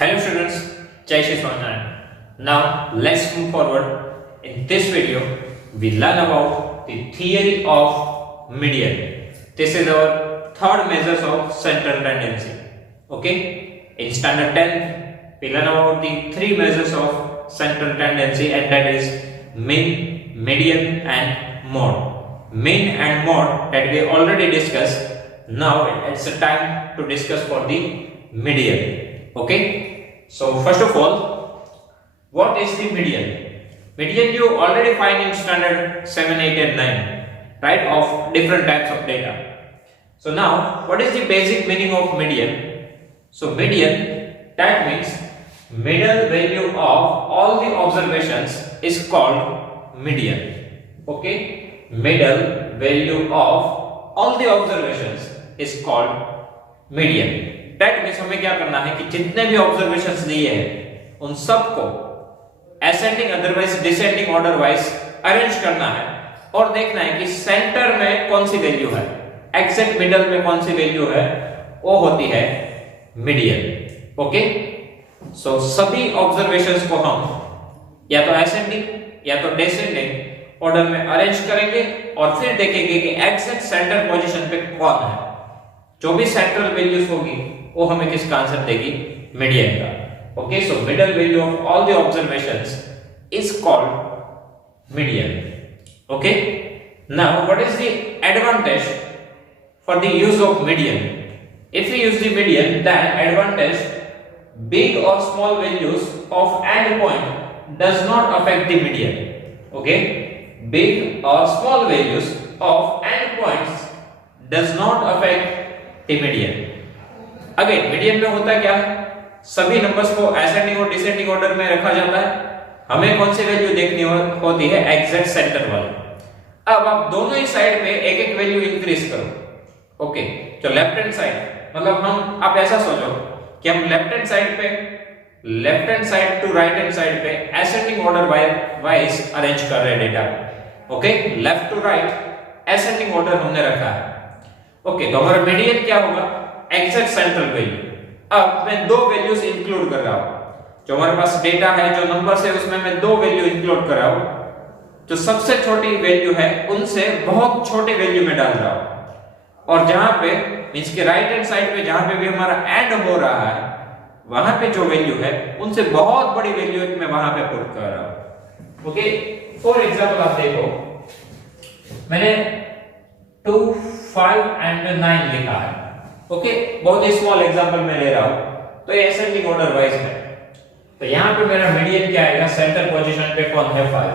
Hello students, Jai Shri Swaminarayan. Now let's move forward. In this video, we learn about the theory of median. This is our third measure of central tendency. Okay? In standard 10, we learn about the three measures of central tendency, and that is mean, median and mode. Mean and mode that we already discussed. Now it's a time to discuss for the median. Okay, so first of all, what is the median? Median you already find in standard 7, 8 and 9, right, of different types of data. So now what is the basic meaning of median? So median, that means middle value of all the observations is called median. Okay, middle value of all the observations is called median. That means हमें क्या करना है कि जितने भी observations लिए हैं उन सबको ascending otherwise descending order wise arrange करना है और देखना है कि सेंटर में कौन सी वैल्यू है, एग्जैक्ट मिडल में कौन सी वैल्यू है, वो होती है मीडियन. ओके, सो सभी ऑब्जर्वेशंस को हम या तो असेंडिंग या तो डिसेंडिंग ऑर्डर में अरेंज करेंगे और फिर देखेंगे कि एग्जैक्ट सेंटर पोजीशन पे कौन है. जो भी सेंट्रल वैल्यूज होगी वो हमें किसका आंसर देगी, मीडियन का. Okay, so middle value of all the observations is called median. Okay, now what is the advantage for the use of median? If we use the median, then advantage, big or small values of end point does not affect the median. Okay, big or small values of end points does not affect the median. Again median में होता क्या है, सभी numbers को ascending और descending order में रखा जाता है. हमें कौन सी वैल्यू देखनी होती है, एग्जैक्ट सेंटर वाली. अब आप दोनों ही साइड पे एक एक वैल्यू इंक्रीज करो. ओके, तो लेफ्ट हैंड साइड, मतलब हम, आप ऐसा सोचो कि हम left hand side to right hand side पे असेंडिंग ऑर्डर वाइज अरेंज कर रहे हैं data. Okay, left to right ascending order हमने रखा है. ओके, तो हमारा मीडियन क्या होगा, एग्जैक्ट सेंट्रल वैल्यू. अब मैं दो वैल्यूज इंक्लूड कर रहा हूं. जो हमारे पास डेटा है, जो नंबर्स है, उसमें मैं दो वैल्यू इंक्लूड कर रहा हूं. जो सबसे छोटी वैल्यू है उनसे बहुत छोटी वैल्यू में डाल रहा हूं, और जहां पे मींस के राइट हैंड साइड पे जहां पे भी हमारा एड हो रहा है वहां पे जो वैल्यू है उनसे बहुत बड़ी वैल्यू मैं वहां पे पुट कर रहा हूं. ओके, फॉर एग्जांपल आप देखो, मैंने 2, 5 एंड 9 लिखा है. ओके, बहुत ही स्मॉल एग्जांपल मैं ले रहा हूं, तो ये असेंडिंग ऑर्डर वाइज है. तो यहां पे मेरा मीडियन क्या आएगा, सेंटर पोजीशन पे कौन है, 5.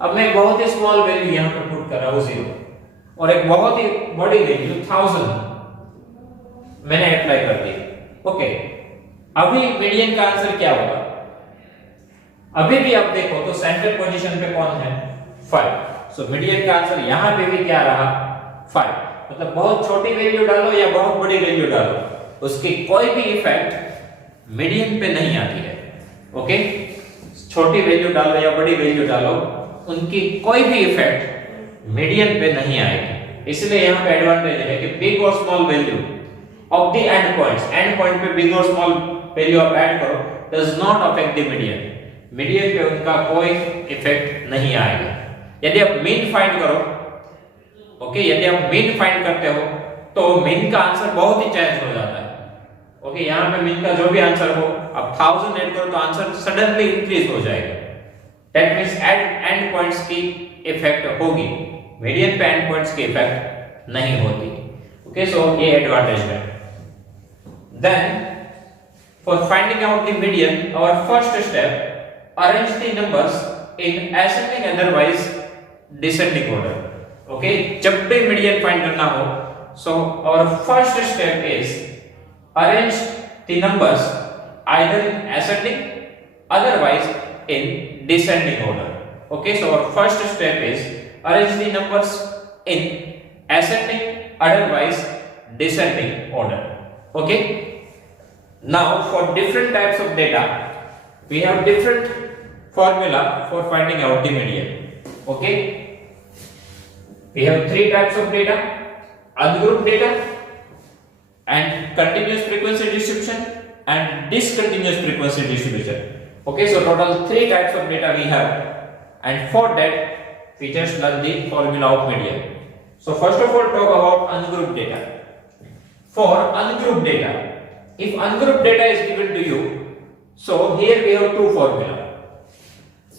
अब मैं बहुत ही स्मॉल वैल्यू यहां पे पुट कर रहा हूं, 0, और एक बहुत ही बड़ी वैल्यू 1000 मैंने अप्लाई कर दी. ओके, अभी मीडियन का आंसर क्या होगा, अभी भी आप देखो तो सेंटर पोजीशन पे कौन है, 5. सो मीडियन का आंसर यहां पे भी क्या रहा, 5. मतलब बहुत छोटी वैल्यू डालो या बहुत बड़ी वैल्यू डालो, उसकी कोई भी इफेक्ट मीडियन पे नहीं आती है. ओके, छोटी वैल्यू डालो या बड़ी वैल्यू डालो, उनकी कोई भी इफेक्ट मीडियन पे नहीं आएगी. इसलिए यहां पे एडवांटेज है कि बिग और small value of the end points, and point पे बिग और स्मॉल वैल्यू आप ऐड करो, does not affect the median. Median पे उनका कोई इफेक्ट नहीं आएगा. यदि आप मीन फाइंड करो, ओके, यदि आप मीन फाइंड करते हो तो मीन का आंसर बहुत ही चेंज हो जाता है. ओके, यहां पे मीन का जो भी आंसर हो, आप 1000 ऐड करो तो आंसर सडनली इंक्रीज हो जाएगा. दैट मींस एंड पॉइंट्स की इफेक्ट होगी, मीडियन पे एंड पॉइंट्स की इफेक्ट नहीं होती. ओके, सो ये एडवांटेज है. Then for finding out the median, our first step, arrange the numbers in ascending otherwise descending order. Okay, जब भी मीडियन फाइंड करना हो, so our first step is arrange the numbers either in ascending otherwise in descending order. Okay, so our first step is arrange the numbers in ascending otherwise descending order. Okay, now for different types of data we have different formula for finding out the median. Okay, we have three types of data: ungrouped data and continuous frequency distribution and discontinuous frequency distribution. Okay, so total 3 types of data we have, and for that we just learn the formula of median. So first of all talk about ungrouped data. For ungrouped data, if ungrouped data is given to you, so here we have two formula.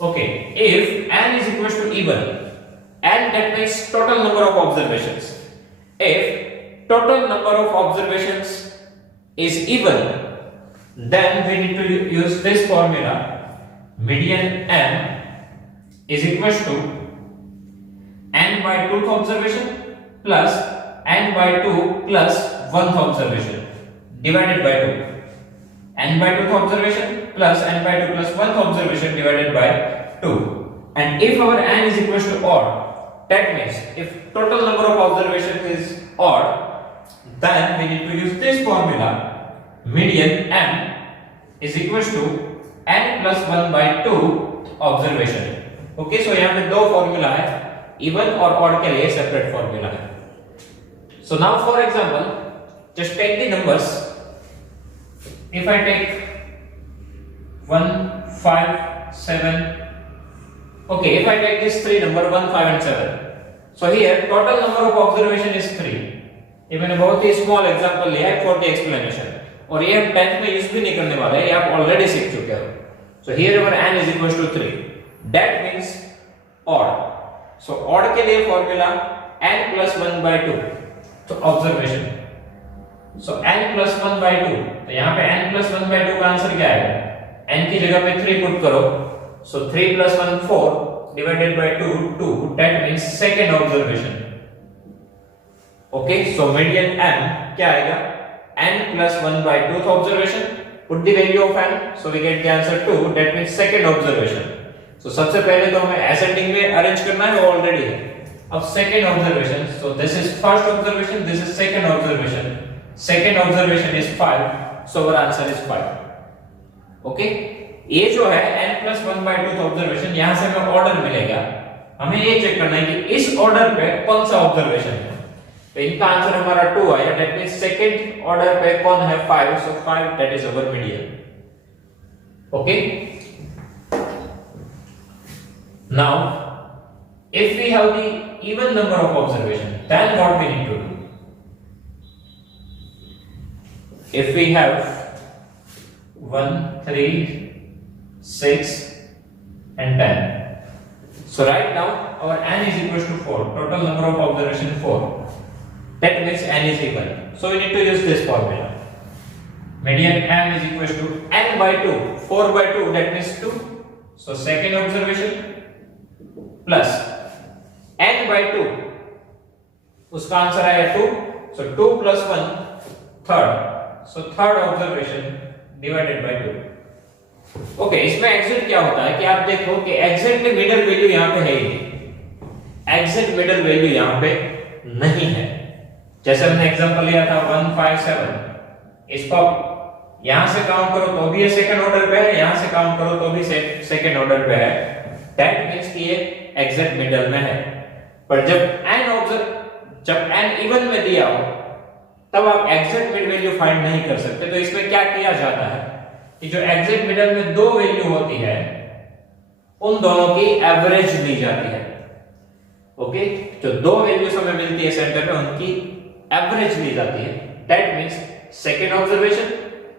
Okay, if n is equal to even, n that means total number of observations. If total number of observations is even, then we need to use this formula. Median n is equal to n by 2th observation plus n by 2 plus 1th observation divided by 2. N by 2th observation plus n by 2 plus 1th observation divided by 2. And if our n is equal to odd, that means if total number of observations is odd, then we need to use this formula. Median n is equal to n plus 1 by 2 observation. Okay, so यहाँ पे दो formula है, even और odd के लिए separate formula है. So now for example, just take the numbers. If I take 1, 5, 7, okay, if I take this three number 1, 5 and 7, so here total number of observation is 3. ये मैंने बहुत ही small example लिया है for the explanation, और ये हम 10th में use भी नहीं करने वाले हैं, ये आप ऑलरेडी सीख चुके हो. So here our n is equal to 3. That means odd. So odd के लिए फॉर्मूला n plus 1 by 2. तो observation, so n plus 1 by 2, तो यहाँ पे n plus 1 by 2 का आंसर क्या आएगा? n की जगह पे 3 पुट करो, so 3 plus 1 4 divided by 2 2, that means second observation. Okay, so median n क्या आएगा? n plus 1 by 2th observation. Put the value of n, so we get the answer 2, that means second observation. So सबसे पहले तो हमें ascending में arrange करना है, वो ऑलरेडी है. अब second observation, so this is first observation, this is second observation. Second observation is 5, so our answer is 5. Okay, ये जो है n plus 1 by 2th observation, यहाँ से हमें ऑर्डर मिलेगा. हमें ये चेक करना है कि इस ऑर्डर पे कौन सा ऑब्जर्वेशन है. तो इनका आंसर हमारा 2 आया, that means second ऑर्डर पे कौन है? 5, so 5 that is our median. Okay, now if we have the even number of observation, then what we need to do? If we have 1, 3, 6 and 10, so right now our n is equal to 4, total number of observation 4, that means n is even, so we need to use this formula. Median n is equal to n by 2, 4 by 2, that means 2, so second observation plus n by 2, उसका answer आया 2, so 2 plus 1 third, so third observation divided by 2. Okay, इसमें exact क्या होता है कि आप देखो कि एग्जैक्ट मिडल वैल्यू यहाँ पे है ही नहीं, एग्जैक्ट मिडल वैल्यू यहाँ पे नहीं है. जैसे हमने एग्जांपल लिया था 1, 5, 7, इसको यहां से काउंट करो तो भी ये सेकंड ऑर्डर पे है, यहां से काउंट करो तो भी सेकंड ऑर्डर पे है, दैट मींस कि ये एग्जैक्ट मिडल में है. पर जब n इवन में दिया हो तब आप एग्जैक्ट मिड वैल्यू फाइंड नहीं कर सकते. तो इसमें क्या किया जाता है कि जो एग्जैक्ट मिडल में दो वैल्यू होती है उन दोनों की एवरेज ली जाती है. ओके, जो दो वैल्यूज हमें मिलती है सेंटर पे उनकी एवरेज ली जाती है. That means second observation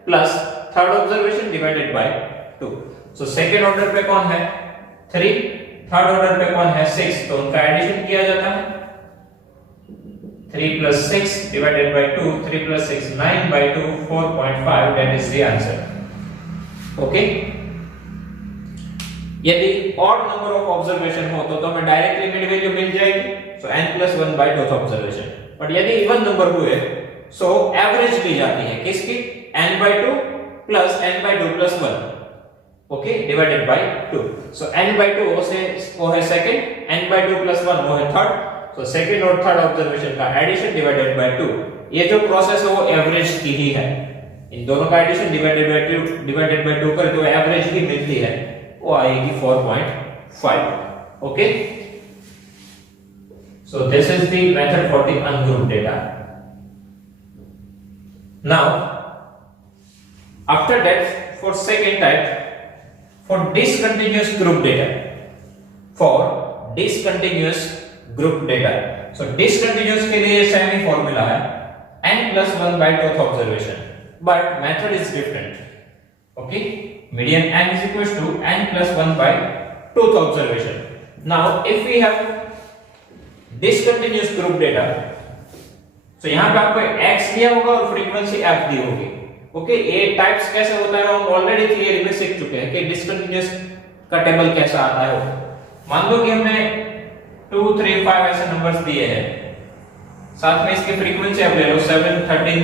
plus third observation divided by 2. So second order पे कौन है? 3, थर्ड ऑर्डर पे कौन है? 6, तो उनका एडिशन किया जाता है. 3 plus 6 divided by 2, 3 plus 6 9 by 2 4.5, that is the answer. Okay, यदि ऑड नंबर ऑफ ऑब्जर्वेशन हो तो हमें डायरेक्टली मिड वैल्यू मिल जाएगी, सो n plus 1 by 2th observation. But यदि इवन नंबर हुए सो एवरेज ली जाती है किसकी? n by 2 plus n by 2 plus 1, okay, divided by 2. So n by 2 वो है सेकंड, n by 2 plus 1 वो है थर्ड. सो सेकंड और थर्ड ऑब्जर्वेशन का एडिशन डिवाइडेड बाय 2. ये जो प्रोसेस है वो एवरेज की ही है. इन दोनों का एडिशन डिवाइडेड बाय 2 करें तो एवरेज ही मिलती है, वो आएगी 4.5. Okay, so this is the method for the ungrouped data. Now After that, for second type, for discontinuous group data. For discontinuous group data. So discontinuous के लिए सेम ही formula है n+1 by tooth observation, but method is different. Okay, median n is equals to n+1 by tooth observation. Now, if we have discontinuous group data, so यहाँ पे आपको x दिया होगा और frequency f दी होगी. Okay, ये types कैसे होता है हम ऑलरेडी थियरी में सीख चुके हैं कि डिस्कंटिन्यूअस का टेबल कैसा आता है. मान लो कि हमने 2, 3, 5 ऐसे नंबर्स दिए हैं, साथ में इसकी फ्रीक्वेंसी आप ले लो 7, 13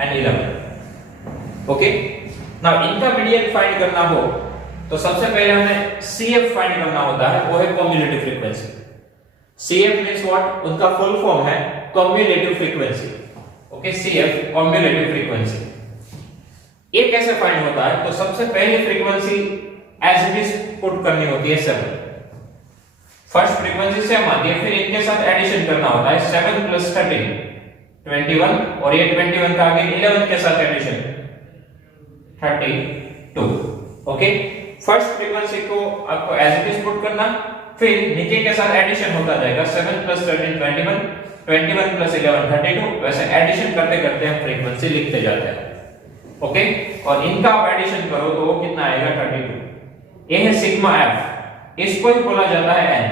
एंड 11. ओके, नाउ इनका मीडियन फाइंड करना हो तो सबसे पहले हमें CF फाइंड करना होता है, वो है cumulative frequency. CF means what, उनका फुल फॉर्म है cumulative frequency. Okay, CF cumulative frequency. ये कैसे फाइंड होता है? तो सबसे पहले frequency as it is put करनी होती है 7. फर्स्ट फ्रीक्वेंसी से आती है, फिर इनके साथ एडिशन करना होता है 7 + 13 21, और ये 21 का आगे 11 के साथ एडिशन 32. ओके, फर्स्ट फ्रीक्वेंसी को आपको एज इट इज पुट करना, फिर नीचे के साथ एडिशन होता जाएगा 7 + 13 21, 21 + 11 32. वैसे एडिशन करते करते हम फ्रीक्वेंसी लिखते जाते हैं. ओके, और इनका आप एडिशन करो तो वो कितना आएगा 32. ये है सिग्मा एफ, इसको ही बोला जाता है n,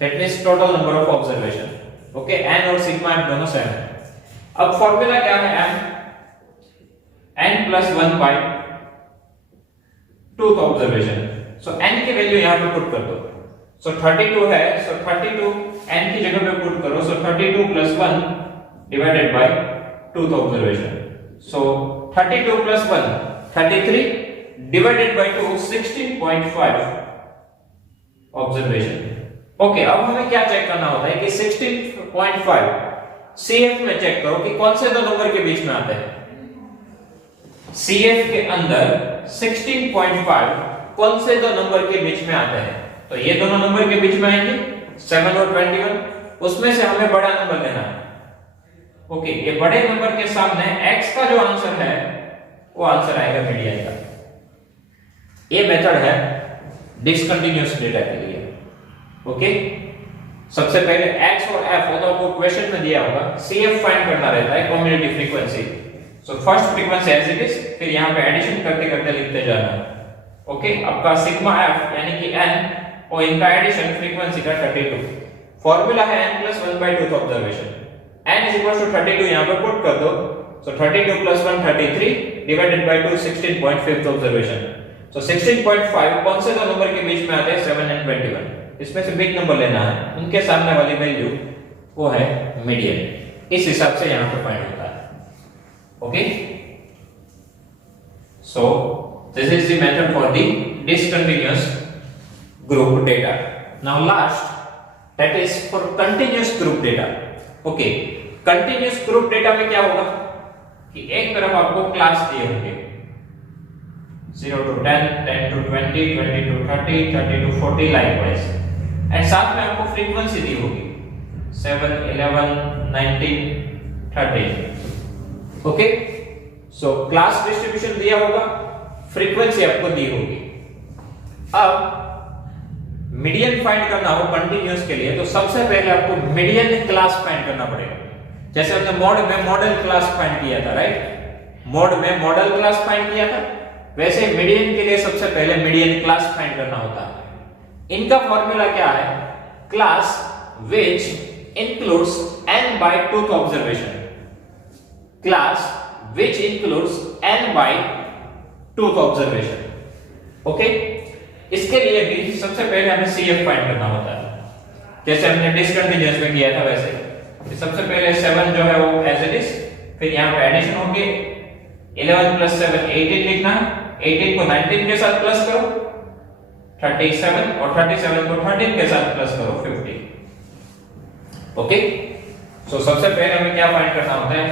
that means total number of observation. Okay, n और सिग्मा एफ दोनों सेम है. अब फॉर्मूला क्या है? n+1 by tooth observation. So n की वैल्यू यहां पे पुट कर दो. सो 32 है, सो 32 n की जगह पे पुट करो. सो 32 + 1 divided by tooth observation. So 32 + 1 33 divided by 2 16.5 observation. Okay, अब हमें क्या चेक करना होता है कि 16.5 CF में चेक करो कि कौन से दो नंबर के बीच में आते हैं. CF के अंदर 16.5 कौन से दो नंबर के बीच में आते हैं? तो ये दोनों नंबर के बीच में आएंगे 7 और 21. उसमें से हमें बड़ा नंबर लेना है. ओके, ये बड़े नंबर के सामने x का जो आंसर है वो आंसर आएगा मीडियन का. ये मेथड है डिस्कंटिन्यूअस डेटा के लिए. ओके, सबसे पहले x और f वो तो आपको क्वेश्चन में दिया होगा. CF फाइंड करना रहता है cumulative frequency. So first frequency as it is, फिर यहां पे एडिशन करते करते लिखते जाना. ओके, आपका सिग्मा f यानी कि n और इनका एडिशन फ्रीक्वेंसी का 32. फार्मूला है n+1 by tooth observation. n = 32 यहां पे पुट कर दो. सो 32 + 1 33 डिवाइडेड बाय 2 16.5 ऑब्जर्वेशन. सो 16.5 कौन से दो नंबर के बीच में आते हैं? 7 और 21. इसमें से बिग नंबर लेना है, उनके सामने वाली वैल्यू वो है मीडियन. इस हिसाब से यहां पे फाइंड होता है. Okay, so this is the method for the discontinuous group data. Now last, that is for continuous group data. Okay, continuous group data में क्या होगा कि एक तरफ आपको क्लास दिए होंगे 0 to 10, 10 to 20, 20 to 30, 30 to 40 likewise. And साथ में आपको फ्रीक्वेंसी दी होगी 7, 11, 19, 13. ओके, सो क्लास डिस्ट्रीब्यूशन दिया होगा, फ्रीक्वेंसी आपको दी होगी. अब मीडियन फाइंड करना हो कंटिन्यूअस के लिए तो सबसे पहले आपको मीडियन क्लास फाइंड करना पड़ेगा. जैसे हमने मोड में मॉडल क्लास फाइंड किया था, राइट? मोड में मॉडल क्लास फाइंड किया था, वैसे मीडियन के लिए सबसे पहले मीडियन क्लास फाइंड करना होता है. इनका फॉर्मूला क्या है? Class which includes n by tooth observation. Class which includes n by tooth observation. Okay, इसके लिए भी सबसे पहले हमें CF फाइंड करना होता है. जैसे हमने डिसकंटिन्यूअस में किया था वैसे सबसे पहले 7 जो है वो एज इट इज, फिर यहाँ पे एडिशन होंगे 11 + 7 18 लिखना है. 18 को 19 के साथ प्लस करो 37, और 37 को 13 के साथ प्लस करो 50. ओके, सो सबसे पहले हमें क्या फाइंड करना होता है?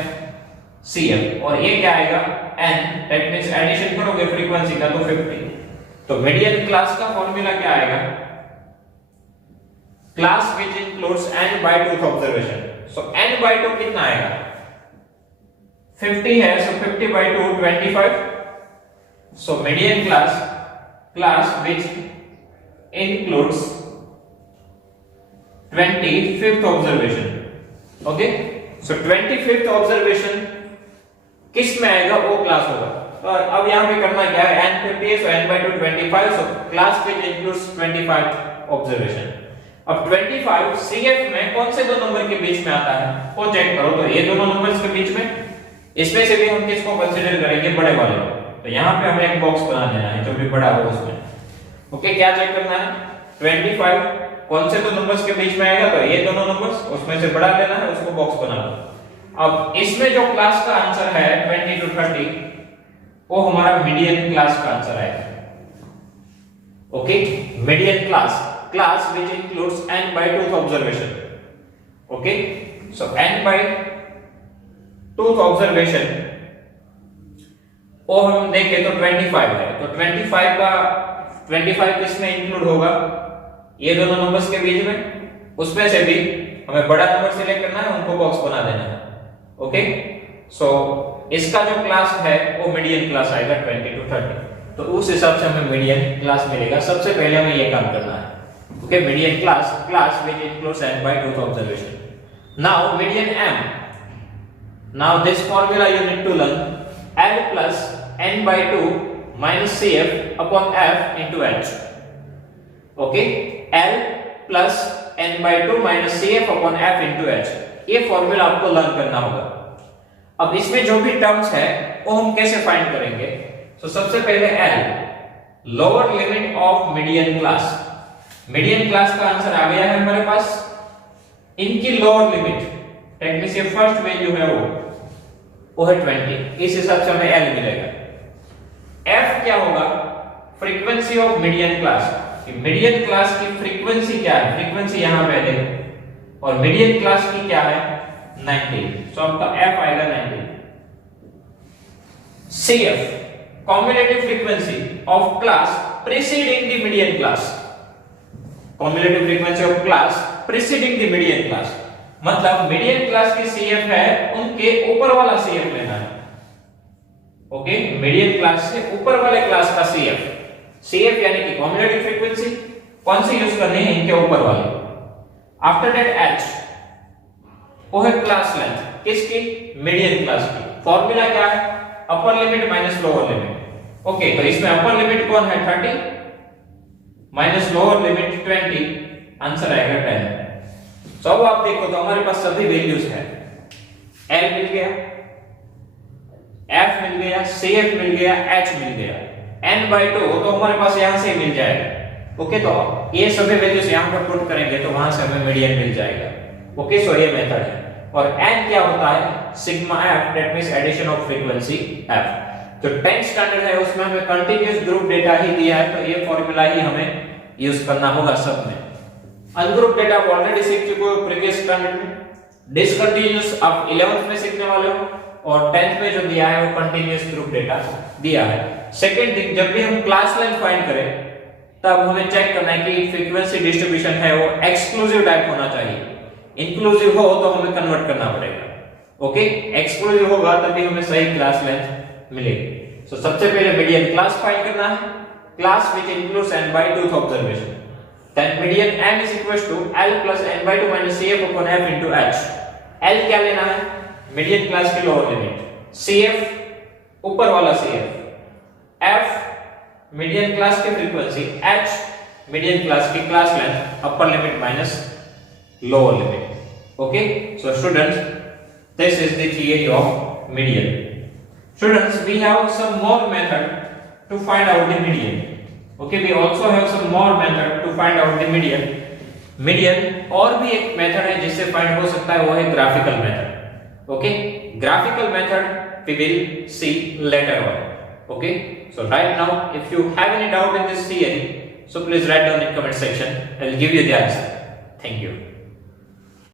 CF. और ये क्या आएगा? n, दैट मींस एडिशन करोगे फ्रीक्वेंसी का तो 50. तो मीडियन क्लास का फॉर्मूला क्या आएगा? Class which includes n by tooth observation. So n by 2 कितना आएगा? 50 है, सो 50 by 2 25 So median class which includes 25th observation. Okay, so 25th observation किस में आएगा, वो क्लास होगा। तो अब यहाँ पे करना क्या है, n50 है, so n/2 25, so class which includes 25th observation। अब 25 CF में कौन से दो नंबर के बीच में आता है वो चेक करो। तो ये दोनों नंबर्स के बीच में, इसमें से भी हम किसको कंसीडर करेंगे, बड़े वाले को। तो यहाँ पे हमें एक बॉक्स बना देना है जो भी बड़ा हो उसमें। ओके, क्या चेक करना है, 25 कौन से दो नंबर्स के बीच में आएगा, तो ये दोनों नंबर्स, उसमें से बड़ा लेना है, उसको बॉक्स बना लो। अब इसमें जो क्लास का आंसर है 20 to 30, वो हमारा मीडियन क्लास का आंसर आएगा। Okay, median class which includes n/2th observation। okay, so n/2th observation वो हम देखें तो 25 है, तो 25 किसमें इंक्लूड होगा, ये दोनों नंबर्स के बीच में, उसमें से भी हमें बड़ा नंबर सिलेक्ट करना है, उनको बॉक्स बना देना है। ओके, सो इसका जो क्लास है वो मीडियन क्लास आएगा 20 to 30, तो उस हिसाब से हमें मीडियन क्लास मिलेगा। सबसे पहले हमें ये काम करना है। Okay, median class which includes n/2th observation. Now median m. Now this formula you need to learn, L plus n/2 minus CF upon F into H. Okay, L plus n/2 minus CF upon F into H. ये formula आपको learn करना होगा। अब इसमें जो भी terms है वो हम कैसे फाइंड करेंगे। तो सबसे पहले L, lower limit of median class. Median class का आंसर आ गया है हमारे पास, इनकी लोअर लिमिट, टेक में से फर्स्ट वैल्यू है वो है 20, इस हिसाब से हमें L मिलेगा। F क्या होगा, फ्रीक्वेंसी ऑफ मीडियन क्लास, कि मीडियन क्लास की फ्रीक्वेंसी क्या है, फ्रीक्वेंसी यहां पे है, और मीडियन क्लास की क्या है 90, सो आपका F आएगा 90। CF, cumulative frequency of class preceding the median class, cumulative frequency of class preceding the median class, मतलब मीडियन क्लास की CF है, उनके ऊपर वाला CF लेना है। ओके, मीडियन क्लास से ऊपर वाले क्लास का CF यानी कि cumulative frequency कौन सी यूज करनी है, इनके ऊपर वाले। आफ्टर दैट H, वो है क्लास लेंथ, किसकी, मीडियन क्लास की। फॉर्मूला क्या है, upper limit minus lower limit. Okay, तो इसमें अपर लिमिट कौन है 30 माइनस लोअर लिमिट 20, आंसर आएगा 10। तो अब आप देखो तो हमारे पास सभी वैल्यूज है, L मिल गया, F मिल गया, CF मिल गया, H मिल गया, n/2 तो हमारे पास यहां से मिल जाएगा। ओके, तो ये सभी वैल्यूज यहां पर पुट करेंगे तो वहां से हमें मीडियन मिल जाएगा। ओके, सो ये मेथड है। और n क्या होता है, sigma f, that means addition of frequency f। जो 10th स्टैंडर्ड है उसमें हमें कंटीन्यूअस ग्रुप डेटा ही दिया है, तो ये फॉर्मूला ही हमें यूज करना होगा सब में। अनग्रुप डेटा आप ऑलरेडी सीख चुके हो प्रीवियस स्टैंडर्ड में, डिसकंटीन्यूअस आप 11th में सीखने वाले हो, और 10th में जो दिया है वो कंटीन्यूअस ग्रुप डेटा दिया है। सेकंड थिंग, जब भी हम क्लास लेंथ फाइंड करें तब हमें चेक करना है कि फ्रीक्वेंसी डिस्ट्रीब्यूशन है वो एक्सक्लूसिव टाइप होना चाहिए, इंक्लूसिव हो तो हमें कन्वर्ट करना पड़ेगा। ओके, एक्सक्लूसिव होगा तभी हमें सही क्लास लेंथ मिलेगी। सो सबसे पहले मीडियन क्लास फाइंड करना है, class which includes n/2th observation, then median m is equals to L plus n/2 minus CF upon F into H। L क्या लेना है, मीडियन क्लास की लोअर लिमिट, CF ऊपर वाला CF, F मीडियन क्लास की frequency, H median class की class length, upper limit minus lower limit। Okay, so students, this is the theory of median। Students, we have some more method to find out the median। Okay, we also have some more method to find out the median। median और भी एक method है जिससे find हो सकता है, वो है graphical method. Okay, graphical method we will see later on। Okay, so right now if you have any doubt in this theory, so please write down in comment section, I will give you the answer। Thank you।